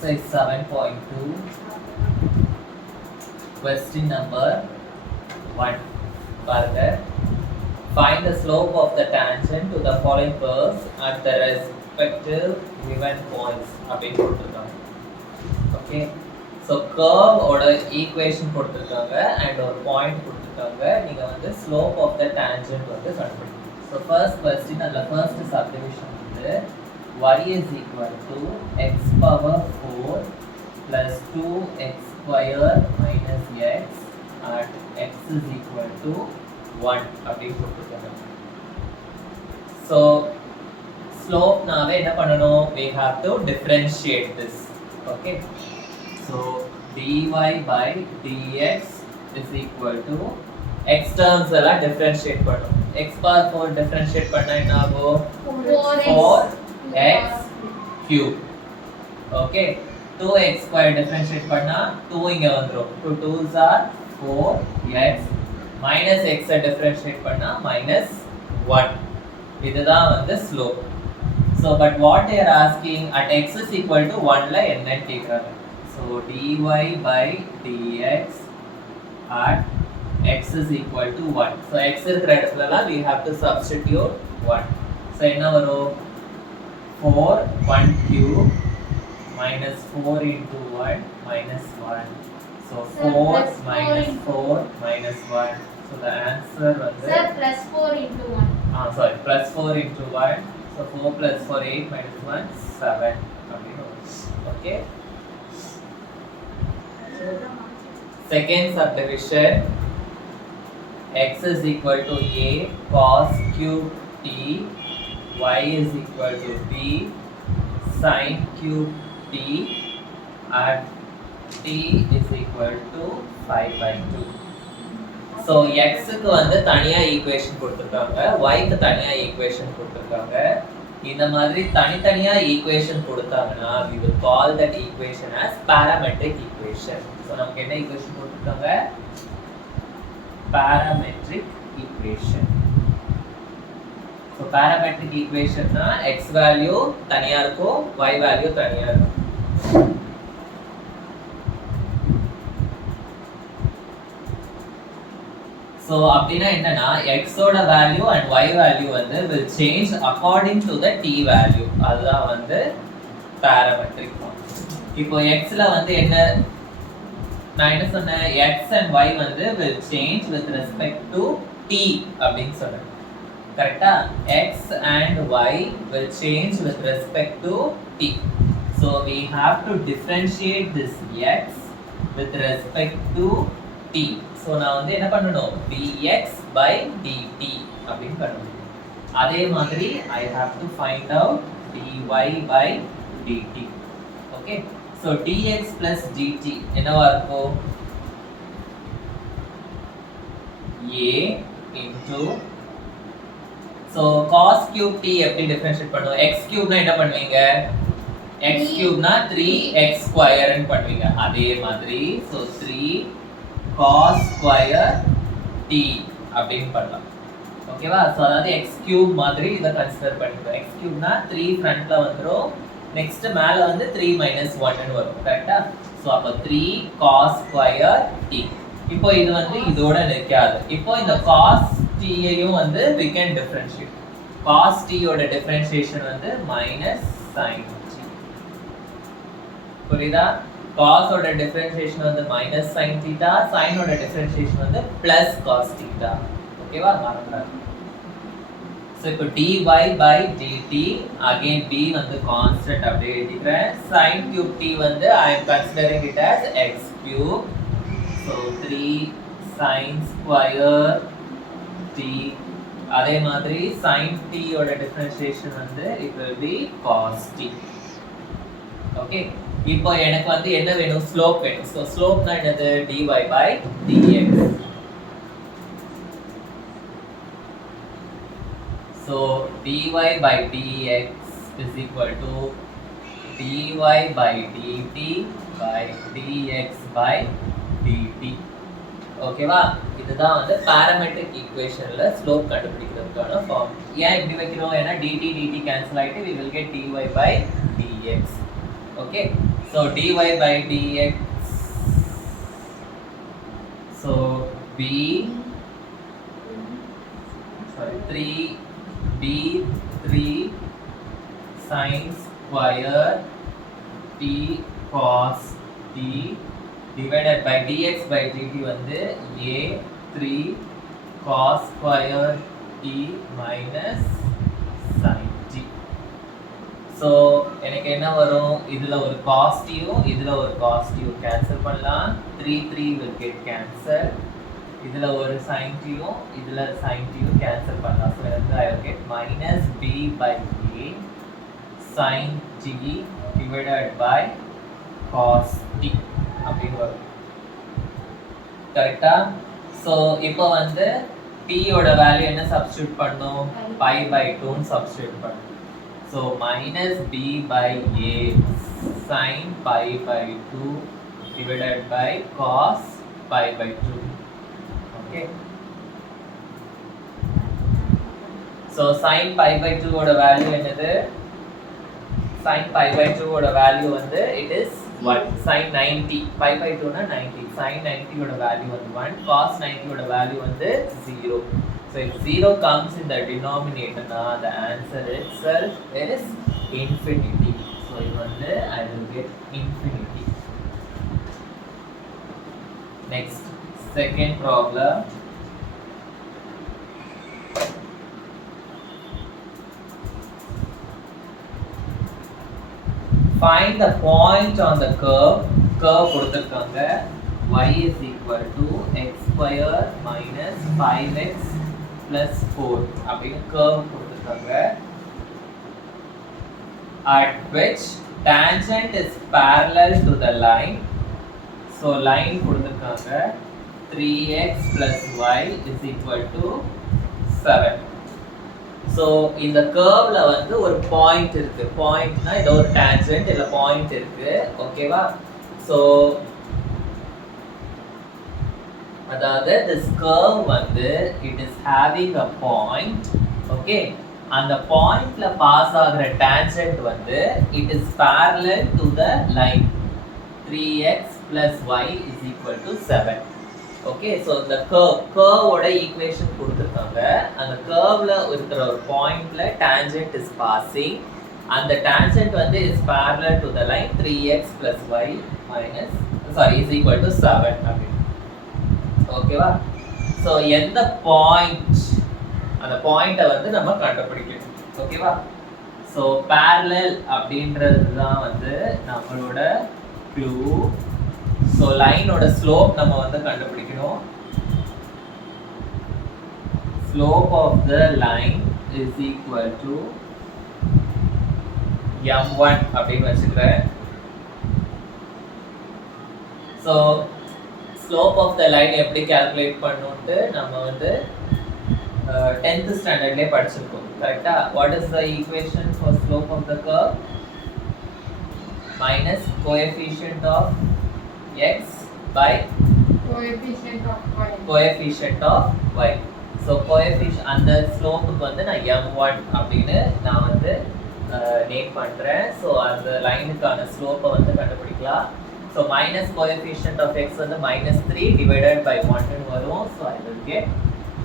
exercise 7.2 question number 1 பாருங்க find the slope of the tangent to the following curves at the respective given points அப்படின்னு கொடுத்துருக்காங்க. Okay, so curve ஓட ஈக்குவேஷன் கொடுத்துருக்காங்க அண்ட் ஒரு பாயிண்ட் கொடுத்துருக்காங்க. நீங்கள் வந்து ஸ்லோப் ஆஃப் த டேஞ்சன்ட் வந்து கண்டுபிடிக்கணும். ஸோ ஃபர்ஸ்ட் கொஸ்டின் அதில் ஃபர்ஸ்ட் சப்டிவிஷன் வந்து y is equal to x power 4 plus 2x square minus x at x is equal to 1 அப்படின்னு கொடுத்துருக்காங்க. ஸோ ஸ்லோப்னாவே என்ன பண்ணணும், we have to differentiate this. Okay, so dy by dx is equal to x terms எல்லாம் differentiate பண்ணும். x power 4 differentiate பண்ணா என்ன ஆகும், 4x cube. Okay, 2x square differentiate பண்ணா 2 இங்க வந்துரும். 2 2s are 4x minus x differentiate பண்ணா -1. இதுதான் வந்து slope. So but what they are asking at x is equal to 1 ல என்னன்னு கேக்குறாங்க. So dy by dx at x is equal to 1. So x இருக்கிற இடத்துலலாம் we have to substitute 1. So என்ன வரும், 4 1 cube minus 4 into 1 minus 1. So 4 minus 4 minus 1. So the answer வந்து sir plus 4 into 1. Sorry, plus 4 into 1. So 4 plus 4 8 minus 1 7. Okay. Second subdivision, x is equal to a cos cube t, y is equal to b sin cube t at t is equal to 5/2. ஸோ எக்ஸுக்கு வந்து தனியாக ஈக்குவேஷன் கொடுத்துருக்காங்க, ஒய்க்கு தனியாக ஈக்குவேஷன் கொடுத்துருக்காங்க. இந்த மாதிரி தனித்தனியாக ஈக்குவேஷன் கொடுத்தாங்கன்னா we will call that equation as parametric equation. So நமக்கு என்ன ஈக்குவேஷன் கொடுத்துருக்காங்க, parametric equation. ஸோ parametric equationனா x வேல்யூ தனியாக இருக்கும், y வேல்யூ தனியாக இருக்கும். ஸோ அப்படின்னா என்னன்னா x ஓட வேல்யூ அண்ட் y வேல்யூ வந்து will change according to the t value. அதுதான் வந்து parametric form. இப்போ x ல வந்து என்ன நான் என்ன சொன்னேன், x and y வந்து will change with respect to t அப்படின்னு சொன்னேன். கரெக்ட்டா, x and y will change with respect to t. So we have to differentiate this x with respect to t. So நான் வந்து என்ன பண்ணணும், dx by dt அப்படின்னு பண்ணணும். அதே மாதிரி I have to find out dy by dt. Okay, so dx plus dt என்னவா இருக்கும், a into so cos cube t எப்படி டிஃபரன்ஷியேட் பண்ணுவோம், x cube னா என்ன பண்ணுவீங்க, x cube னா 3x square ன்னு பண்ணுவீங்க. அதே மாதிரி ஸோ 3 cos square t அப்படின்னு பண்ணலாம். ஓகேவா, ஸோ அதாவது x cube மாதிரி இதை கன்சிடர் பண்ணிக்கோ. x cube னா 3 ஃப்ரண்ட்ல வந்துரும், நெக்ஸ்ட் மேல வந்து 3 minus 1 ன்னு வரும். கரெக்ட்டா, ஸோ அப்போ 3 cos square t. இப்போ இது வந்து இதோட நிற்காது. இப்போ இந்த cos t யையும் வந்து we can differentiate. cos t யோட differentiation வந்து minus sin t. புரியுதா, cos ஓட differentiation வந்து minus sin theta, sin ஓட differentiation வந்து plus cos theta. ஓகேவா, மறந்துடாதீங்க. சோ இப்போ dy by dt again b வந்து கான்ஸ்டன்ட் அப்படியே எழுதிக்கிறேன். sin cube t வந்து I am considering it as x cube. So 3 sin square t. அதே மாதிரி sin t ஓட differentiation வந்து it will be cos t. Okay, இப்போ எனக்கு வந்து என்ன வேணும், ஸ்லோப் வேணும். ஸோ ஸ்லோப்னா என்னது, dy by dx. So dy by dx is equal to dy by dt by dx by dt. ஓகேவா, இதுதான் வந்து பாராமெட்ரிக் ஈக்குவேஷன்ல ஸ்லோப் கண்டுபிடிக்கிறதுக்கான ஃபார்ம். ஏன் இப்படி வைக்கிறோம், ஏன்னா dt dt கேன்சல் ஆயிட்டு we will get dy by dx. Okay, so dy by dx, so b, sorry, 3b3 sin square t cos t divided by dx by dt வந்து a 3 cos square t minus sin t. So எனக்கு என்ன வரும், இதில் ஒரு காஸ்டியும் இதில் ஒரு costume cancel பண்ணலாம். 3 will get cancel. இதில் ஒரு sin tயும் இதில் sin tயும் கேன்சல் பண்ணலாம். ஸோ எனக்கு I will get minus b by a sin t divided by cos t அப்படின்னு வரும். கரெக்டா? ஸோ இப்போ வந்து t யோட வேல்யூ என்ன சப்ஸ்டியூட் பண்ணும், pi by 2 சப்ஸ்டியூட் பண்ணும். So minus b by a sin pi by 2 divided by cos pi by 2. Okay. So sin pi by 2 oda value என்னது, sin pi by 2 oda value வந்து it is 1. sin 90 pi by 2 na 90, sin 90 oda value வந்து 1, cos 90 oda value வந்து 0. So if 0 comes in the denominator, the answer itself is infinity. So இது வந்து I will get infinity. Next, second problem. Find the point on the curve. Curve கொடுத்திருக்காங்க. Y is equal to x square minus 5x plus 4 அப்படின்னு curve கொடுத்திருக்காங்க. At which tangent is parallel to the line. So line கொடுத்திருக்காங்க. 3x plus y is equal to 7. So இந்த curveல வந்து ஒரு பாயிண்ட் இருக்கு. பாயிண்ட்னா இது ஒரு tangent, இல்ல பாயிண்ட் இருக்கு. ஓகேவா? So அதாவது this curve வந்து it is having a point. Okay, அந்த பாயிண்ட்ல பாஸ் ஆகுற tangent வந்து it is parallel to the line 3x plus y is equal to 7. Okay, so the curve ஓட ஈக்குவேஷன் கொடுத்திருக்காங்க. அந்த curveல இருக்கிற ஒரு பாயிண்ட்ல tangent is passing. அந்த tangent வந்து is parallel to the line 3x plus y minus is equal to 7 அப்படி. ஓகேவா? ஸோ எந்த பாயிண்ட், அந்த பாயிண்ட்டை வந்து நம்ம கண்டுபிடிக்கணும். ஓகேவா? ஸோ parallel அப்படின்றது தான் வந்து நம்மளோட க்ளூ. ஸோ லைனோட ஸ்லோப் நம்ம வந்து கண்டுபிடிக்கணும். Slope of the line is equal to m1 அப்படின்னு வச்சுக்கிறேன். So slope of the line எப்படி கால்குலேட் பண்ணணும்ட்டு நம்ம வந்து 10th ஸ்டாண்டர்ட்லேயே படிச்சிருக்கோம். கரெக்டா? What is the equation for slope of the curve? Minus coefficient of x by coefficient of y. coefficient of y. So coefficient அந்த ஸ்லோப்புக்கு வந்து நான் m1 அப்படின்னு நான் வந்து நேம் பண்றேன். ஸோ அந்த லைனுக்கான ஸ்லோப்பை வந்து கண்டுபிடிக்கலாம். So minus coefficient of x வந்து -3 டிவைடட் பை 1 வரும். So I will get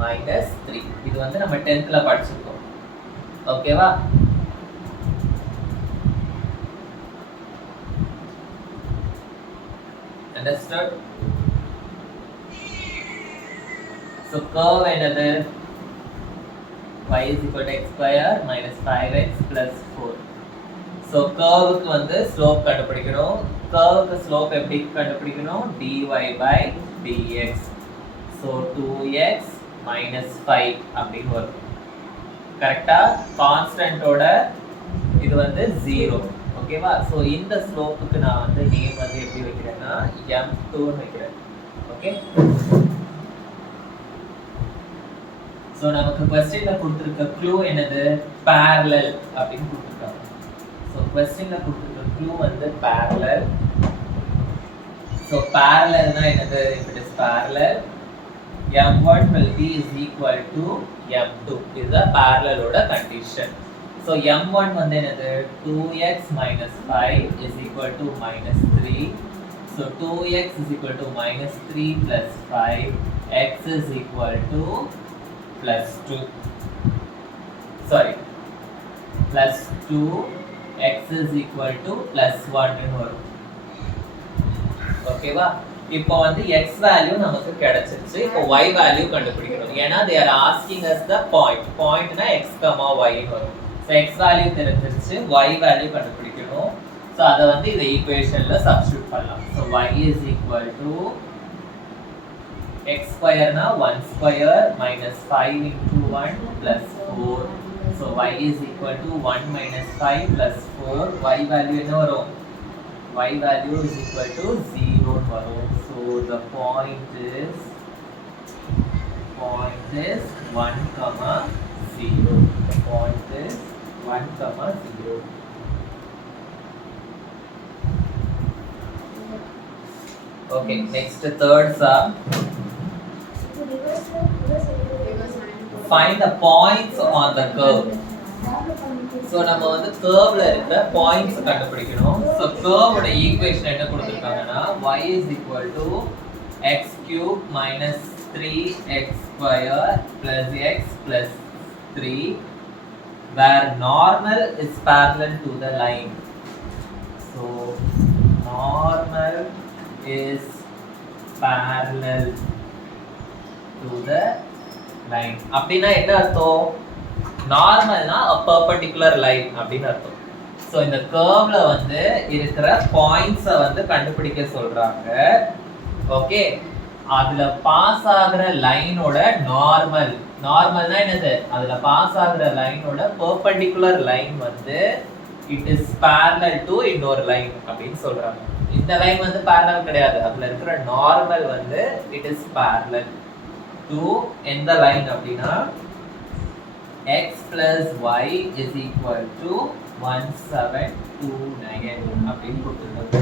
-3. இது வந்து நம்ம 10th படிச்சிருக்கோம். ஓகேவா? Understood? So curve என்னது? y is equal to x square minus 5x plus 4. So curveக்கு வந்து slope கண்டுபிடிக்கணும். curveக்கு slope எப்படி கண்டுபிடிக்கணும்? dy by dx. So 2x minus 5 அப்படின்னு வரும். கரெக்டா? கான்ஸ்டன்ட்டோட இது வந்து 0. ஓகேவா? ஸோ இந்த ஸ்லோப்புக்கு நான் வந்து நேம் வந்து எப்படி வைக்கிறேன்னா m2ன்னு வைக்கிறேன். ஓகே, ஸோ நமக்கு கொஸ்டின்ல கொடுத்துருக்க க்ளூ என்னது? parallel அப்படின்னு கொடுத்துருக்காங்க. ஸோ கொஸ்டின்ல கொடுத்துருக்க க்ளூ வந்து parallel. ஸோ parallelனா என்னது? if it is parallel, m1 will be is equal to m2. இதுதான் parallel ஓட கண்டிஷன். So m1 வந்து என்னது 2x minus 5 is equal to minus 3. So 2x is equal to minus 3 plus 5. X is equal to plus 2. Sorry, plus 2. X is equal to plus 1 ன்னு வரும். ஓகேவா? இப்போ வந்து x value நமக்கு கிடைச்சிருச்சு. இப்போ y வேல்யூ கண்டுபிடிக்கணும். ஏன்னா they are asking us the point. Pointனா x, y ன்னு வரும். So x வேல்யூ தெரிஞ்சிருச்சு, y வேல்யூ கண்டுபிடிக்கணும். So அத வந்து இந்த ஈக்குவேஷன்ல சப்ஸ்டிட்யூட் பண்ணலாம். So y is equal to x square na 1 square minus 5 into 1 plus 4. So y is equal to 1 minus 5 plus 4. Y value என்ன வரும்? Y value is equal to 0 வரும். So the point is 1 comma 0. The point is 1 comma 0. Okay, next third sum. Find the points on the curve. So நம்ம வந்து curveல இருக்கிற points கண்டுபிடிக்கணும். So curve ஓட ஈக்குவேஷன் என்ன கொடுத்திருக்காங்கன்னா y is equal to x cube minus 3x square plus x plus 3 where normal is parallel to the line. So normal is parallel to the line. அப்படினா என்ன அர்த்தம்? நார்மல்னா a perpendicular line அப்படினு அர்த்தம். சோ இந்த கர்வ்ல வந்து இருக்கிற பாயிண்ட்ஸ வந்து கண்டுபிடிக்க சொல்றாங்க. ஓகே, அதுல பாஸ் ஆகுற லைனோட நார்மல்னா என்னது? அதுல பாஸ் ஆகுற லைனோட perpendicular லைன் வந்து it is parallel to இன்னொரு லைன் அப்படினு சொல்றாங்க. இந்த லைன் வந்து parallel கிடையாது. அதுல இருக்கிற நார்மல் வந்து it is parallel to எந்த லைன் அப்படினா x plus y is equal to 1729 அப்படின்னு கொடுத்திருக்காங்க.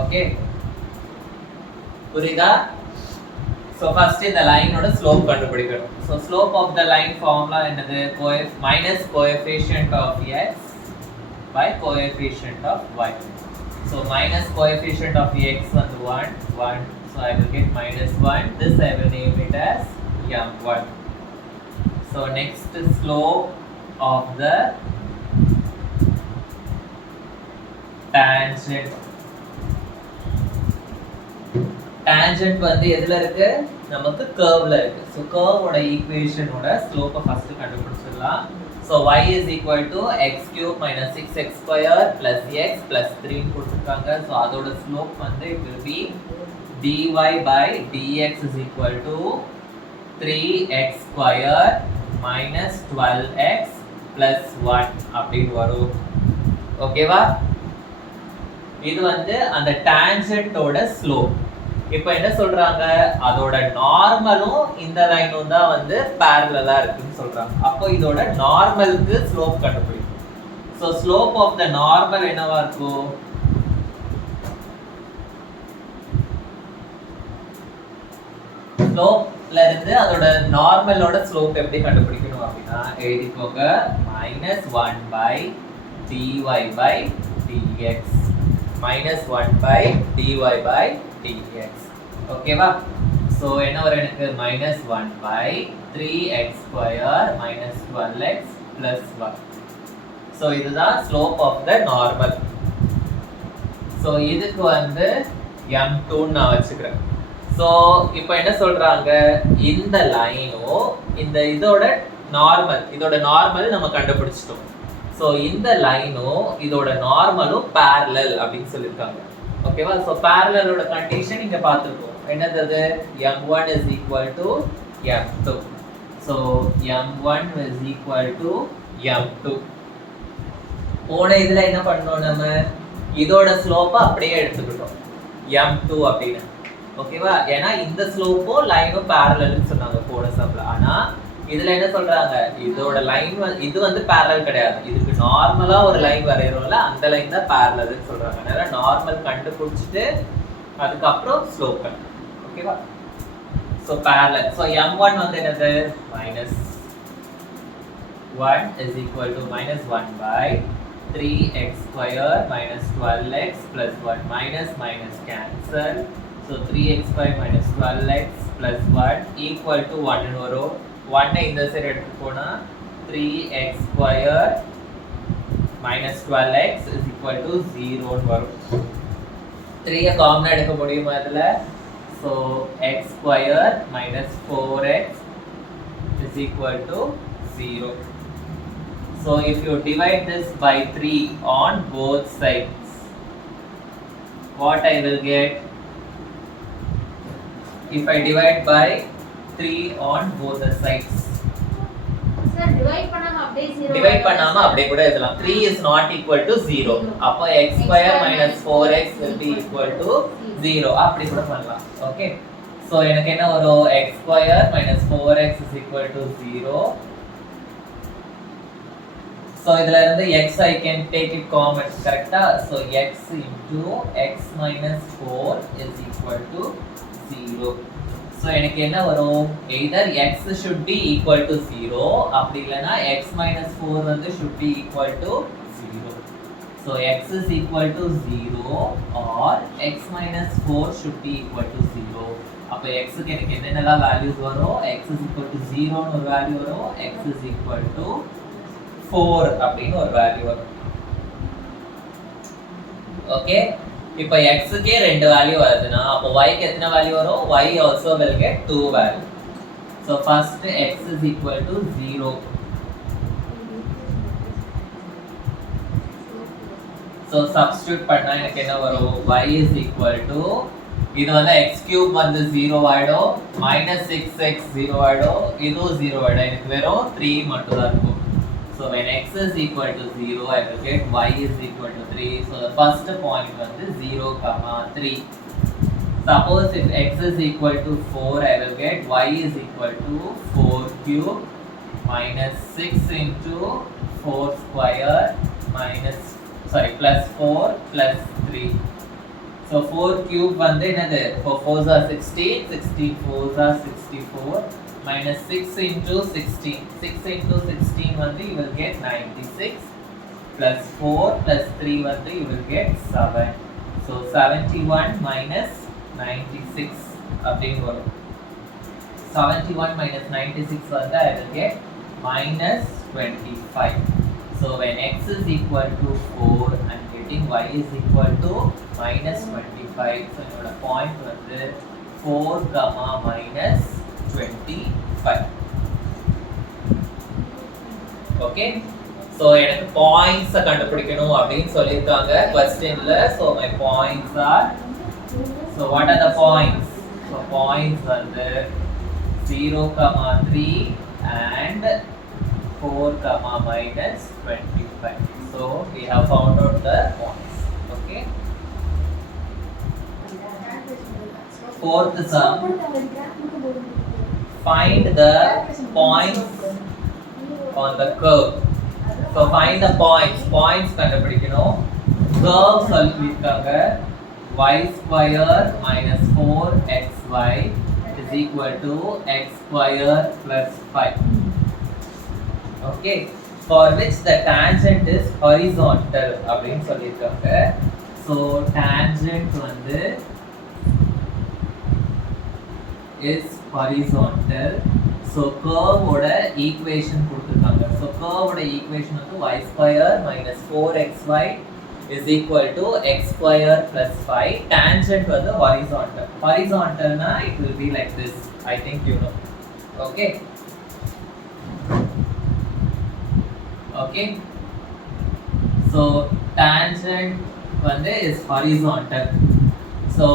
ஓகே, புரியுதா? சோ ஃபர்ஸ்ட் இந்த லைனோட ஸ்லோப் கண்டுபிடிக்கணும். So slope of the line formula என்னது? minus coefficient of x by coefficient of y. So minus coefficient of x வந்து 1. So I will get minus 1. This I will name it as m1. So next slope of the tangent. Tangent வந்து எதுல இருக்கு? நமக்கு curveல இருக்கு. So curve ஓட ஈக்குவேஷன் ஓட ஸ்லோப்ப ஃபர்ஸ்ட் கண்டுபிடிச்சிடலாம். So y is equal to x cube minus 6x square plus x plus 3 கொடுத்திருக்காங்க. So அதோட ஸ்லோப் வந்து it will be dy by dx is equal to 3x square minus 12x plus 1 அப்படின்னு வரும். ஓகேவா? இது வந்து அந்த டான்ஜென்ட்டோட ஸ்லோப். இப்போ என்ன சொல்றாங்க? அதோட நார்மலும் இந்த லைனும் தான் வந்து parallel-ஆ இருக்குன்னு சொல்றாங்க. அப்போ இதோட நார்மலுக்கு ஸ்லோப் கண்டுபிடிக்கணும். So slope of the normal என்னவா இருக்கும்? ஸ்லோப்ல இருந்து அதோட நார்மலோட ஸ்லோப் எப்படி கண்டுபிடிக்கணும் அப்படினா எழுதிக்கோங்க -1 by dy by dx -1 by dy by dx. ஓகேவா? சோ என்ன வரும் எனக்கு? -1 by 3x square minus 12x plus 1. So இதுதான் slope of the normal. So இதுக்கு வந்து m2 நான் வச்சுக்கிறேன். சோ இப்போ என்ன சொல்றாங்க? இந்த லைனோ இந்த இதோட நார்மல் நம்ம கண்டுபிடிச்சிட்டோம். சோ இந்த லைனோ இதோட நார்மலும் parallel அப்படினு சொல்லிருக்காங்க. ஓகேவா? சோ parallelோட கண்டிஷன் இங்க பாத்துறோம். என்னது? m1 is equal to m2. So m1 is equal to m2. போன இதுல என்ன பண்ணோம்? நம்ம இதோட ஸ்லோப்ப அப்படியே எடுத்துக்கிட்டோம் m2 அப்படினா. ஓகேவா? ஏனா இந்த ஸ்லோப்பும் லைனும் parallelனு சொன்னாங்க போன சம்ல. ஆனா இதுல என்ன சொல்றாங்க? இதோட லைன் இது வந்து parallel கிடையாது. இதுக்கு நார்மலா ஒரு லைன் வரையறோம்ல, அந்த லைன் தான் parallelனு சொல்றாங்க. அதனால நார்மல் கண்டுபிடிச்சிட்டு அதுக்கு அப்புறம் ஸ்லோப் கண்டு. ஓகேவா? So parallel. சோ m1 வந்து என்னது? 1 is equal to minus 1 by 3x square minus 12x plus 1 minus minus cancel. So 3x square minus 12x plus 1 equal to 1 ன்னு வரும். 1 இந்த சைடு எடுத்து போனா 3x square minus 12x is equal to 0 ன்னு வரும். 3 காமனா எடுக்க முடியுமா இதுல? So x square minus 4x is equal to 0. So if you divide this by 3 on both sides, what I will get? If I divide by 3 on both the sides, Sir, divide பண்ணாம அப்படியே 0. divide பண்ணாம அப்படியே கூட எழுதலாம். 3 is not equal to 0. அப்ப x square minus 4x will be equal to 0. அப்படி கூட பண்ணலாம். Okay. So எனக்கு என்ன வரும்? x square minus 4x is equal to 0. So இதுல இருந்து x I can take it common, correctா? So x into x minus 4 is equal to 0. So எனக்கு என்ன வரும்? Either x should be equal to 0 அப்படி இல்லனா x minus 4 வந்து should be equal to 0. So x is equal to 0 or x minus 4 should be equal to 0. அப்ப x க்கு எனக்கு என்னென்னலாம் வேல்யூஸ் வரும்? x is equal to 0 ன்னு ஒரு வேல்யூ வரும். x is equal to 4 அப்படின்னு ஒரு வேல்யூ வரும். ஓகே, இப்போ x க்கே ரெண்டு வேல்யூ வருதுனா அப்போ y க்கு எத்தனை வேல்யூ வரும்? y also will get 2 value. So first x is equal to 0. So substitute பண்ணா எனக்கு என்ன வரும்? y is equal to இது வந்து x cube வந்து 0 ஆயிடும், minus 6x 0 ஆயிடும், இதுவும் 0 ஆயிடும். எனக்கு வெறும் 3 மட்டும் தான் இருக்கும். So when x is equal to 0, I will get y is equal to 3. So the first point வந்து 0, 3. Suppose if x is equal to 4, I will get y is equal to 4 cube minus 6 into 4 square minus plus 4 plus 3. So 4 cube வந்து என்னது? 4 4s are 16, 16 4s are 64 minus 6 into 16. 6 into 16 வந்து you will get 96 plus 4 plus 3 வந்து you will get 7. So 71 minus 96 அப்படின்னு வரும். 71 minus 96 வந்து I will get minus 25. So when x is equal to 4, I am getting y is equal to minus 25. So என்னோட point வந்து 4, minus 25. Okay. So எனக்கு points கண்டுபிடிக்கணும் அப்படின்னு சொல்லிருக்காங்க questionல. So my points are, so what are the points? So points வந்து 0, 3 and 4, minus 25. So we have found out the points. Okay. Fourth sum, find the points on the curve. So find the points. Points கண்டுபிடிக்கணும். Curve சொல்லிருக்காங்க. Y square minus 4xy is equal to x square plus 5. Okay, for which the tangent is horizontal அப்படின்னு சொல்லிருக்காங்க. So tangent வந்து is horizontal. So curve ஓட equation கொடுத்திருக்காங்க. So curve ஓட equation வந்து y square minus 4xy is equal to x square plus 5. Tangent வந்து horizontal. Horizontal na it will be like this. I think you know. Okay. Okay. So tangent வந்து is horizontal. So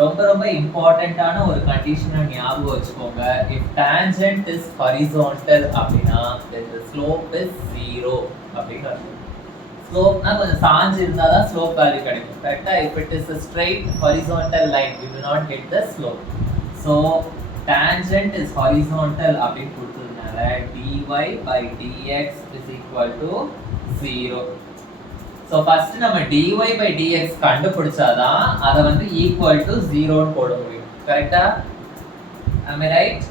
ரொம்ப இம்பார்ட்டன்ட்டான ஒரு கண்டிஷனை ஞாபகம் வச்சுக்கோங்க. If tangent is horizontal அப்படின்னா then the slope is 0 அப்படின்னு அர்த்தம். ஸ்லோப்னா கொஞ்சம் சாஞ்சு இருந்தால் தான் ஸ்லோப் வேல்யூ கிடைக்கும், கரெக்டா? If it is a straight horizontal line we will not get the slope. So tangent is horizontal அப்படின்னு கொடுத்ததுனால dy by dx is equal to 0. So first நம்ம dy by dx கண்டுபிடிச்சாதான் அதை வந்து equal to 0 ன்னு போட முடியும், கரெக்டா? Am I right?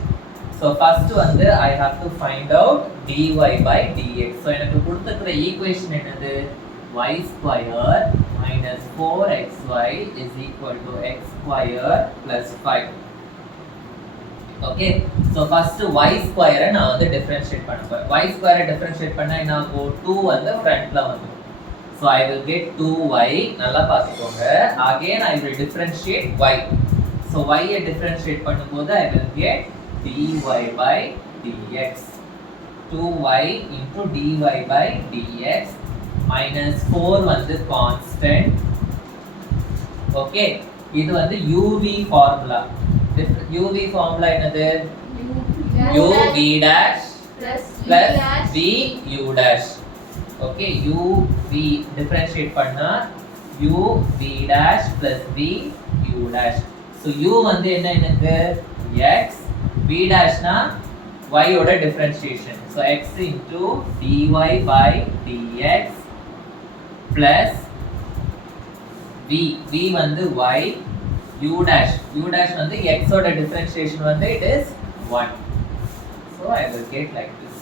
So first வந்து I have to find out dy by dx. So எனக்கு கொடுத்திருக்கிற ஈக்குவேஷன் என்னது? y square minus 4xy is equal to x square plus 5. Okay, so first y square நான் வந்து differentiate பண்ண போறேன். Y square differentiate பண்ணா என்ன ஆகும்? 2 வந்து ஃப்ரண்ட்ல வந்துரும். So I will get 2y. நல்லா பார்த்துக்கோங்க. Again I will differentiate y. So y ஐ differentiate பண்ணும்போது I will get dy by dx. 2y into dy by dx minus 4 வந்து constant. Okay, இது வந்து uv formula. uv formula என்னது? uv dash plus v u dash. Okay, uv differentiate பண்ணா uv dash plus v u dash. So u வந்து என்ன எனக்கு? x, v dash na y ஓட differentiation. So x into dy by dx plus v வந்து y, u dash வந்து x ஓட differentiation வந்து it is 1. So I will get like this.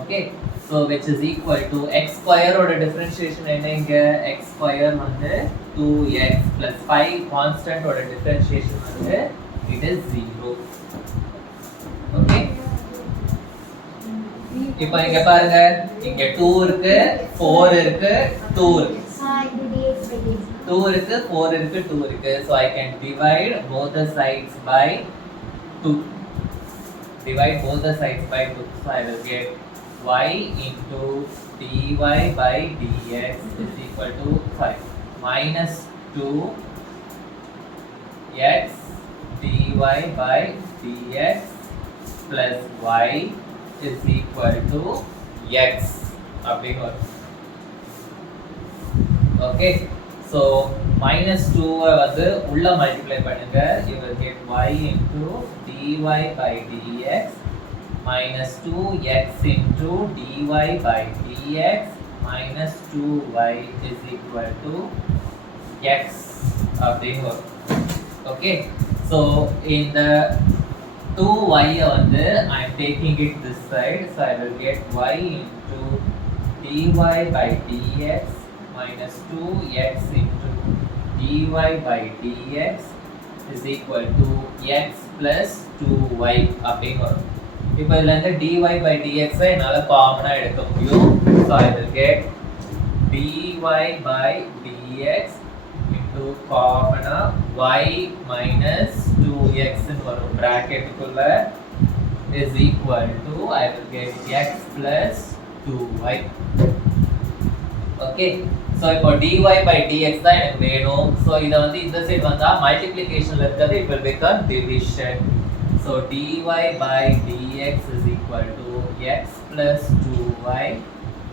Okay, so which is equal to x square ஓட differentiation என்ன இங்க? x square வந்து 2x plus 5 constant ஓட differentiation வந்து it is 0. Okay, இப்போ இங்க பாருங்க, இங்க 2 இருக்கு, 4 இருக்கு, 2 இருக்கு. 2 இருக்கு, 4 இருக்கு, 2 இருக்கு. So I can divide both the sides by 2. Divide both the sides by 2. So I will get y into dy by dx is equal to 5 minus 2 x dy by dx plus y is equal to x அப்படின்னு வரும். Okay, so minus 2 வந்து உள்ள மல்டிப்ளை பண்ணுங்க, you will get y into dy by dx minus 2x into dy by dx minus 2y is equal to x அப்படின்னு வரும். Okay, so in the 2y வந்து I am taking it this side, so I will get y into dy by dx minus 2x into dy by dx is equal to x plus 2y அப்படின்னு வரும். இப்போ இதுல இருந்து dy by dx ஐ என்னால காமனா எடுக்க முடியும். So I will get dy by dx into காமனா y minus 2x ன்னு வரும் பிராக்கெட்டுக்குள்ள is equal to I will get x plus 2y. Okay, so இப்போ dy by dx தான் எனக்கு வேணும். So இத வந்து இந்த சைடு வந்தா மல்டிப்ளிகேஷன்ல இருக்குது, it will become division. So dy by dx is equal to x plus 2y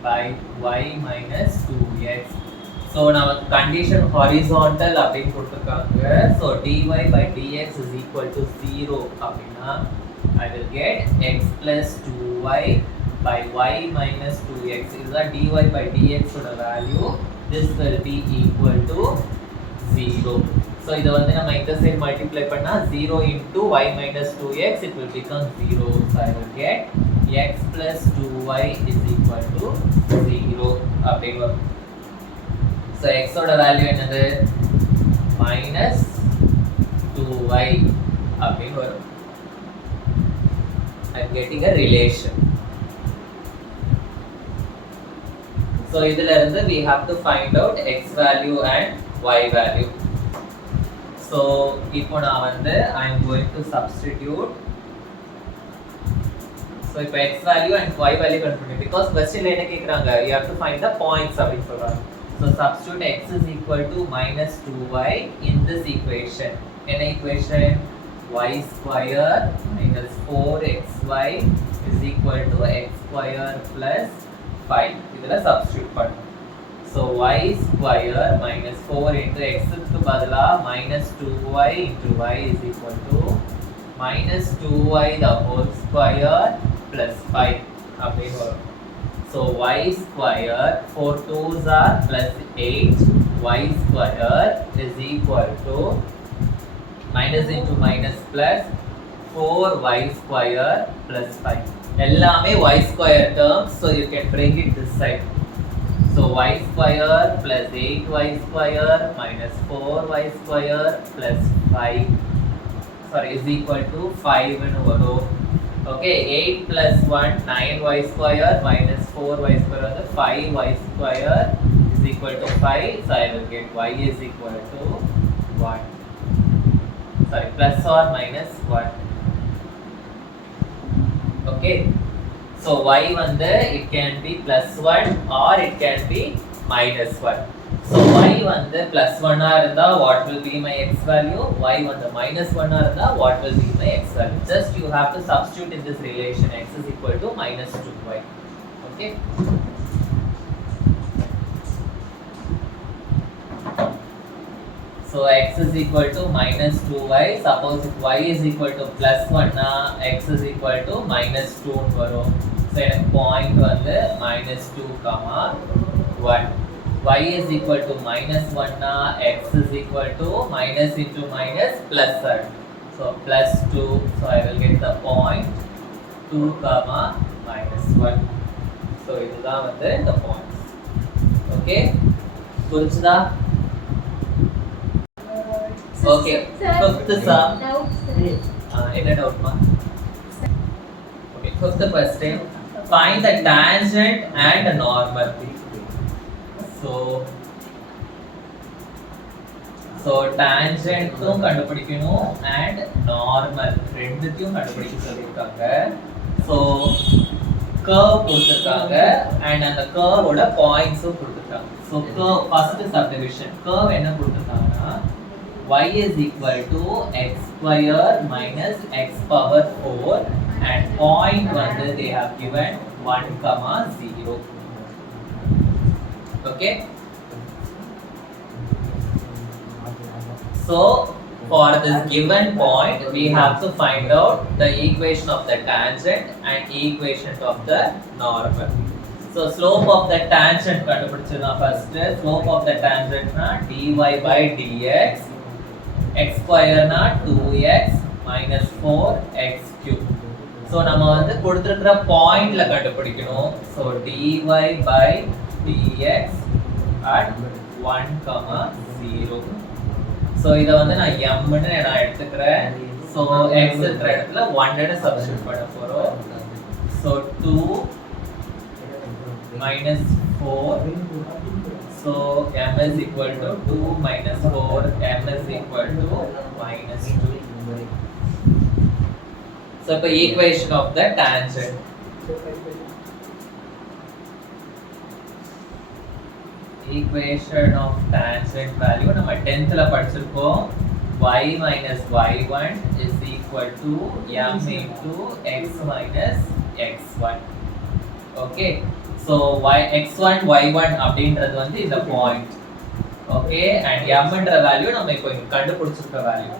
by y minus 2x. So நமக்கு condition horizontal அப்படின்னு கொடுத்திருக்காங்க. So dy by dx is equal to 0 அப்படினா I will get x plus 2y by y minus 2x. இதுதான் dy by dx ஓட value. This will be equal to 0. So இத வந்து நம்ம இந்த சைடு மல்டிப்ளை பண்ணா 0 into y minus 2x it will become 0. So I will get x plus 2y is equal to 0 அப்படின்னு வரும். So x ஓட வேல்யூ என்னது? minus 2y அப்படின்னு வரும். I am getting a relation. So இதுல இருந்து we have to find out x value and y value. So இப்போ நான் வந்து I am going to substitute. So இப்போ x value and y value கண்டுபிடிக்கணும், because questionல என்ன கேக்குறாங்க, you have to find the points அப்படின்னு சொல்றாங்க. So substitute x is equal to minus 2y in this equation. என்ன equation? Y square minus 4xy is equal to x square plus 5. இதுல substitute பண்ணணும். So y square minus 4 into x க்கு பதிலா minus 2y into y is equal to minus 2y the whole square plus 5 அப்படின்னு வரும். So y square 4 2s are plus 8, y square is equal to minus into minus plus 4y square plus 5. எல்லாமே y square terms, so you can bring it this side. So y square plus 8y square minus 4y square plus 5 is equal to 5 ன்னு வரும். Okay, 8 plus 1 9y square minus 4y square வந்து 5y square is equal to 5. So I will get y is equal to 1. Sorry, plus or minus 1. Okay, so y வந்து it can be plus 1 or it can be minus 1. So y வந்து plus 1 ஆ இருந்தா what will be my x value? Y வந்து minus 1 ஆ இருந்தா what will be my x value? Just you have to substitute in this relation x is equal to minus 2y. Okay. So x is equal to minus 2y. Suppose if y is equal to plus 1 na x is equal to minus 2 ன்னு வரும். So எனக்கு point வந்து minus 2 comma 1. Y is equal to minus 1 na x is equal to minus into minus plus 1. So plus 2. So I will get the point 2 comma minus 1. So இதுதான் வந்து the points. Okay. புரிஞ்சுதா? Okay. Fifth sum. என்ன டவுட்மா? Okay. Fifth question. Find the tangent and normal. So tangent-ம் கண்டுபிடிக்கணும் and normal ரெண்டுத்தையும் கண்டுபிடிக்க சொல்லிருக்காங்க. So curve கொடுத்திருக்காங்க and அந்த curve-ஓட points-ம் கொடுத்திருக்காங்க. So curve first subdivision curve என்ன கொடுத்திருக்காங்கன்னா y is equal to x square minus x power 4 and point வந்து they have given 1 comma 0. Okay. So for this given point we have to find out the equation of the tangent and equation of the normal. So slope of the tangent கண்டுபிடிச்சதுனா first slope of the tangent na dy by dx x square na 2x minus 4x cube. So நம்ம வந்து கொடுத்திருக்கிற பாயிண்ட்ல கண்டுபிடிக்கணும். So dy by dx at 1 comma 0. So இத வந்து நான் m ன்னு நான் எடுத்துக்கிறேன். So x இருக்கிற இடத்துல 1 ன்னு சப்ஸ்டிட்யூட் பண்ண போறோம். So 2 minus 4. So m is equal to 2 minus 4. M is equal to minus 2. So the equation of the tangent. Equation of tangent value நம்ம 10th ல படிச்சிருக்கோம். y minus y1 is equal to m into x minus x1. Okay. So x1 y1 அப்படின்றது வந்து இந்த point. Okay, and m ன்ற வேல்யூ நம்ம இப்போ இங்க கண்டுபிடிச்சிருக்க value.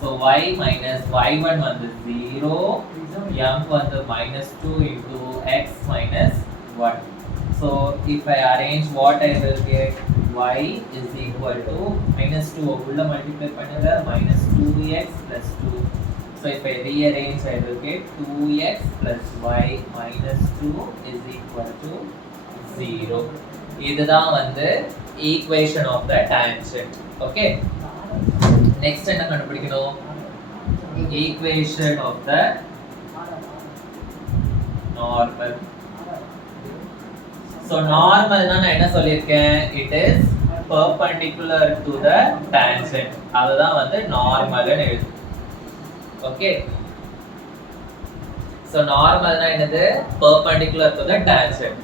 So y minus y1 வந்து 0, m வந்து minus 2 into x minus 1. So if I arrange what I will get, y is equal to minus 2 உள்ள multiply பண்ணுங்க minus 2x plus 2. So if I rearrange I will get 2x plus y minus 2 is equal to 0. இதுதான் வந்து equation of the tangent. Okay. Next என்ன கண்டுபிடிக்கணும்? Equation of the normal. So normal நான் என்ன சொல்லிருக்கேன்? It is perpendicular to the tangent. அதுதான் வந்து normal ன்னு எழுது. Okay. So normal னா என்னது? Perpendicular to the tangent.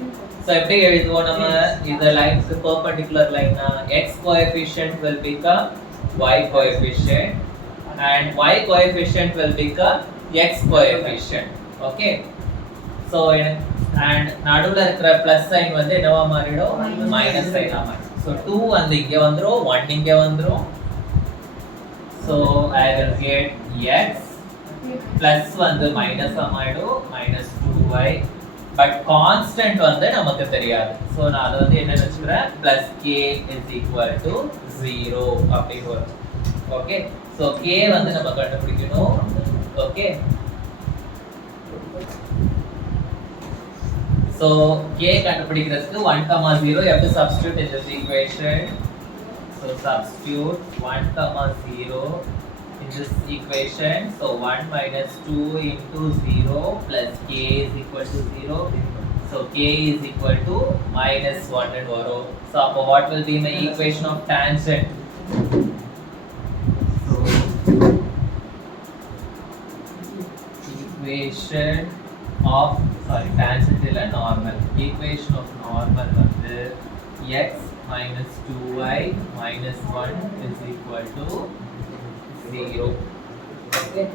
So எப்படி எழுதுவோம் நம்ம? இந்த லைன்ஸ் perpendicular line னா x coefficient will become y coefficient and y coefficient will become x coefficient. Okay. So and நடுவுல இருக்கிற plus sign வந்து என்னவா மாறிடும்? minus sign ஆ மாறிடும். So 2 வந்து இங்க வந்துரும், 1 இங்க வந்துரும். So I will get x plus வந்து minus ஆ மாறிடும், minus 2y. But constant வந்து நமக்கு தெரியாது. So நான் அத வந்து என்ன வெச்சுக்கிறேன்? plus k is equal to 0 அப்படி வரும். Okay. So k வந்து நம்ம கண்டுபிடிக்கணும். Okay. So k கண்டுபிடிக்கிறதுக்கு 1 0 you have to substitute in this equation. So substitute 1 0 in this equation. So 1 minus 2 into 0 plus k is equal to 0. So k is equal to minus 1 and varo. So what will be my equation of tangent? Equation of tangent is a normal. Equation of normal வந்து x minus 2y minus 1 is equal to 0. Okay.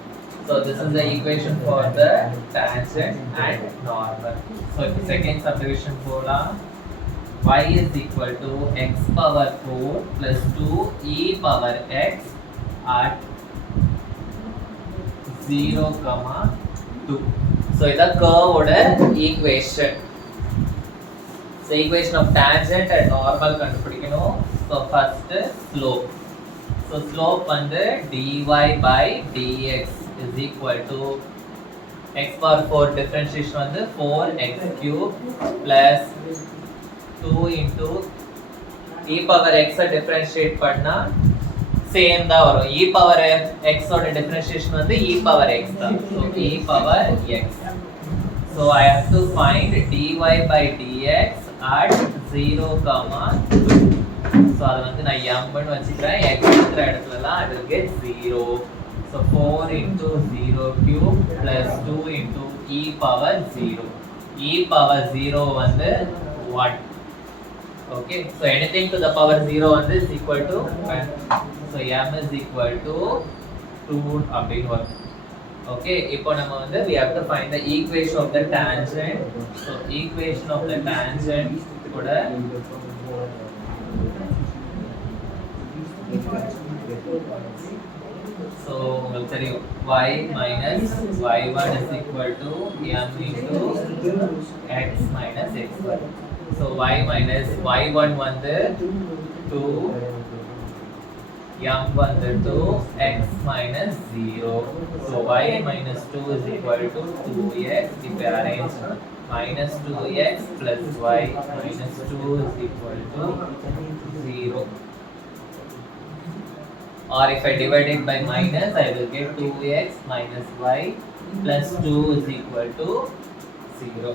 So this is the equation for the tangent and normal. So if the second subdivision formula, y is equal to x power 4 plus 2 e power x at 0, 2. So this is curve equation. So equation of tangent and normal கண்டுபிடிக்கணும். So first slope. So slope வந்து dy by dx is equal to x power 4 differentiation வந்து 4x cube plus 2 into e power x differentiate பண்ணா same தான் வரும். e power x ஓட differentiation வந்து e power x தான். So e power x. So I have to find dy by dx at 0, 2. So அது வந்து நான் m ன்னு வச்சுக்கிறேன். x இருக்கிற இடத்துலலாம் it will get 0. So 4 into 0 cube plus 2 into e power 0. e power 0 வந்து 1. Okay. So anything to the power 0 வந்து is equal to 1. So m is equal to 2 அப்படின்னு வரும். Okay. இப்போ நம்ம வந்து we have to find the equation of the tangent. So equation of the tangent கூட so உங்களுக்கு தெரியும் y minus y1 is equal to m into x minus x1. So y minus y1 வந்து 2 m வந்து 2 x minus 0. So y minus 2 is equal to 2x. If we arrange minus 2x plus y minus 2 is equal to 0. Or if I divide it by minus, I will get 2x minus y plus 2 is equal to 0.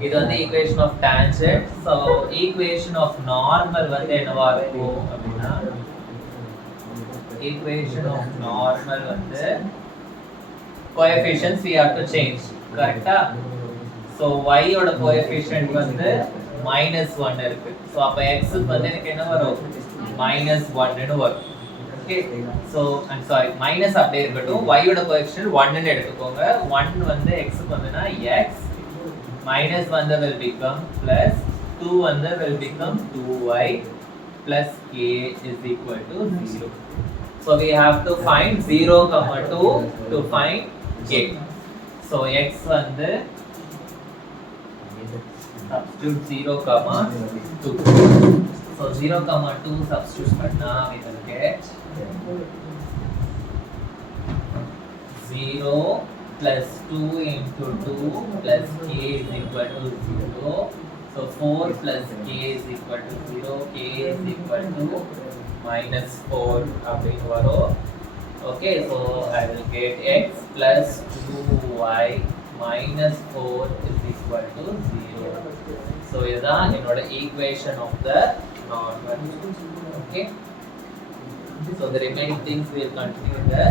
This is the equation of tangent. So equation of normal வந்து என்னவா இருக்கும் அப்படினா equation of normal வந்து coefficients we have to change. Correct? So y ஓட coefficient வந்து -1 இருக்கு. So அப்ப x க்கு வந்து எனக்கு என்ன வரும்? -1 ன்னு வரும். Okay. So I'm sorry, minus அப்படியே இருக்கட்டும். y ஓட coefficient 1 ன்னு எடுத்துக்கோங்க. 1 வந்து x க்கு வந்துனா x minus 1 will become plus 2 வந்து will become 2y plus k is equal to 0. So we have to find 0, 2 to find k. So x வந்து substitute 0, 2. So 0, 2 substitute பண்ணா we will get 0 plus 2 into 2 plus k is equal to 0. So 4 plus k is equal to 0. K is equal to minus 4 அப்படின்னு வரும். Okay, so I will get x plus 2y minus 4 is equal to 0. So இதுதான் என்னோட equation of the normal. Okay. So the remaining things we will continue in the